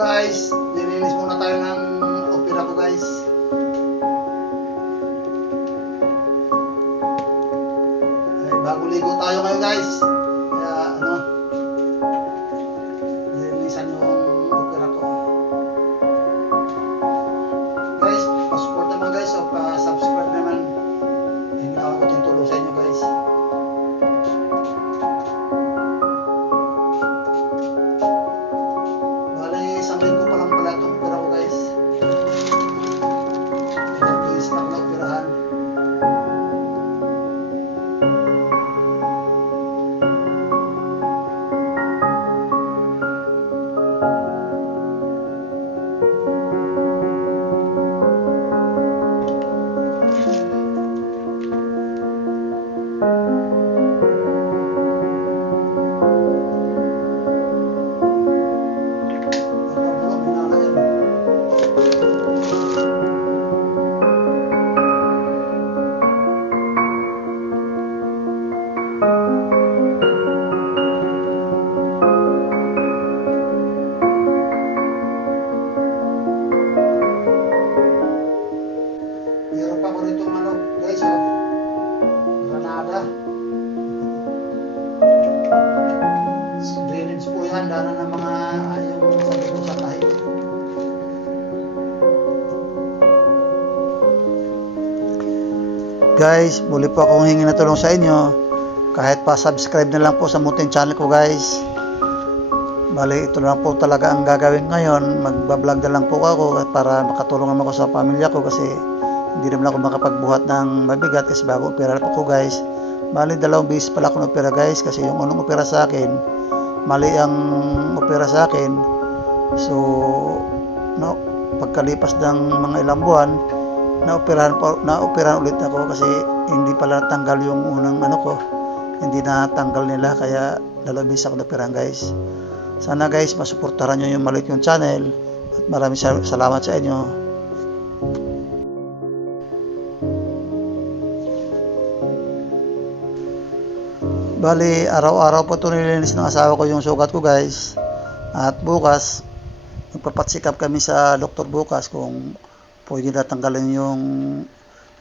guys. Nilinis muna tayo ng opera ko guys. Ay, bago ligo tayo kayo guys. Ang mga yan. Meron pa Drainage po yan, dana ng mga ayaw sabi ko sa tahi. Guys, muli po akong hingi na tulong sa inyo. Kahit pa subscribe na lang po sa munting channel ko guys. Bali, ito lang po talaga ang gagawin ngayon. Magbablog na lang po ako para makatulong naman ako sa pamilya ko kasi hindi naman ako makapagbuhat ng mabigat kasi bago opera po ko guys. Bali, dalawang beses pala ako opera guys kasi yung unang opera sa akin, mali ang opera sa akin. So, no, pagkalipas ng mga ilang buwan, naoperahan pa naoperahan ulit ako kasi hindi pala natanggal yung unang ano ko. Hindi natanggal nila kaya beses ako naoperahan guys. Sana guys, masuportahan nyo yung maliit yung channel. At maraming sal- salamat sa inyo. Bali, araw-araw po ito nilinis ng asawa ko yung sugat ko guys. At bukas, magpapatsikap kami sa doktor bukas kung pwede na tanggalin yung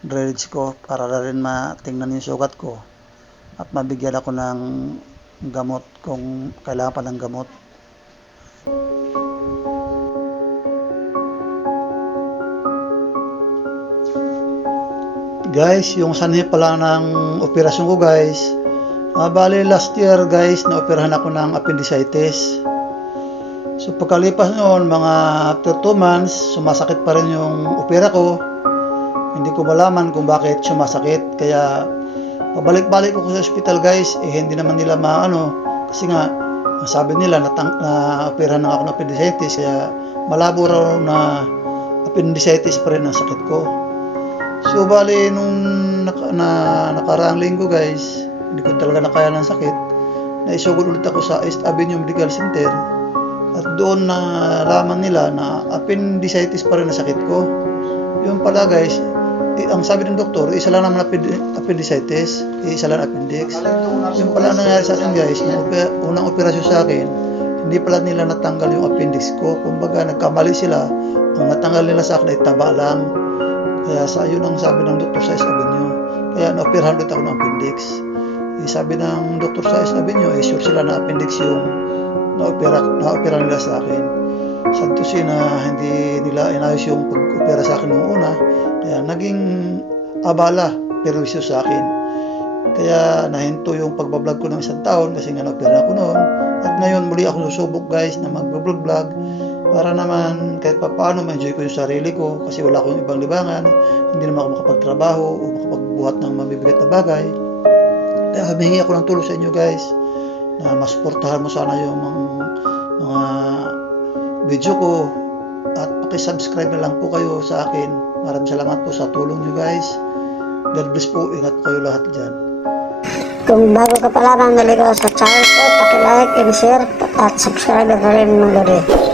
drainage ko para na rin matingnan yung sugat ko. At mabigyan ako ng gamot kung kailangan pa ng gamot. Guys, yung sanhi pala ng operasyon ko guys. Ah, bali last year guys, na-operahan ako ng appendicitis. So pagkalipas noon, mga after 2 months, sumasakit pa rin yung opera ko. Hindi ko malaman kung bakit sumasakit. Kaya pabalik-balik ako sa hospital guys, eh hindi naman nila maano. Kasi nga, sabi nila na, na operahan na ako ng appendicitis. Kaya malabo raw na appendicitis pa rin ang sakit ko. So bali nung naka, na, nakaraang linggo guys, hindi ko talaga nakaya ng sakit. Naisugod ulit ako sa East Avenue Medical Center. At doon na laman nila na appendicitis pa rin ang sakit ko. Yun pala guys, eh, ang sabi ng doktor, isa lang naman appendi- appendicitis, eh, isa lang appendix. Yung pala ang nangyari sa akin guys, nung unang operasyon sa akin, hindi pala nila natanggal yung appendix ko. Kumbaga nagkamali sila, ang natanggal nila sa akin ay taba lang. Kaya sa yun ang sabi ng doktor sa sabi niyo. Kaya na-operahan ulit ako ng appendix. Eh, sabi ng doktor sa sabi niyo, eh, sure sila na appendix yung na-opera, na-opera nila sa akin. Sad to na hindi nila inayos yung pag-opera sa akin noong una. Kaya naging abala, perwisyo sa akin. Kaya nahinto yung pagbablog ko ng isang taon kasi nga na-opera ako noon. At ngayon muli ako susubok guys na mag-vlog-vlog para naman kahit pa paano ma-enjoy ko yung sarili ko kasi wala akong ibang libangan, hindi naman ako makapagtrabaho o makapagbuhat ng mabibigat na bagay. Humingi ako ng tulong sa inyo guys na masuportahan mo sana yung mga, mga video ko at pakisubscribe na lang po kayo sa akin. Maraming salamat po sa tulong nyo guys. God bless po. Ingat kayo lahat dyan. Kung bago ka pa lamang naligaw sa channel ko, like and share at subscribe na rin mga gabi.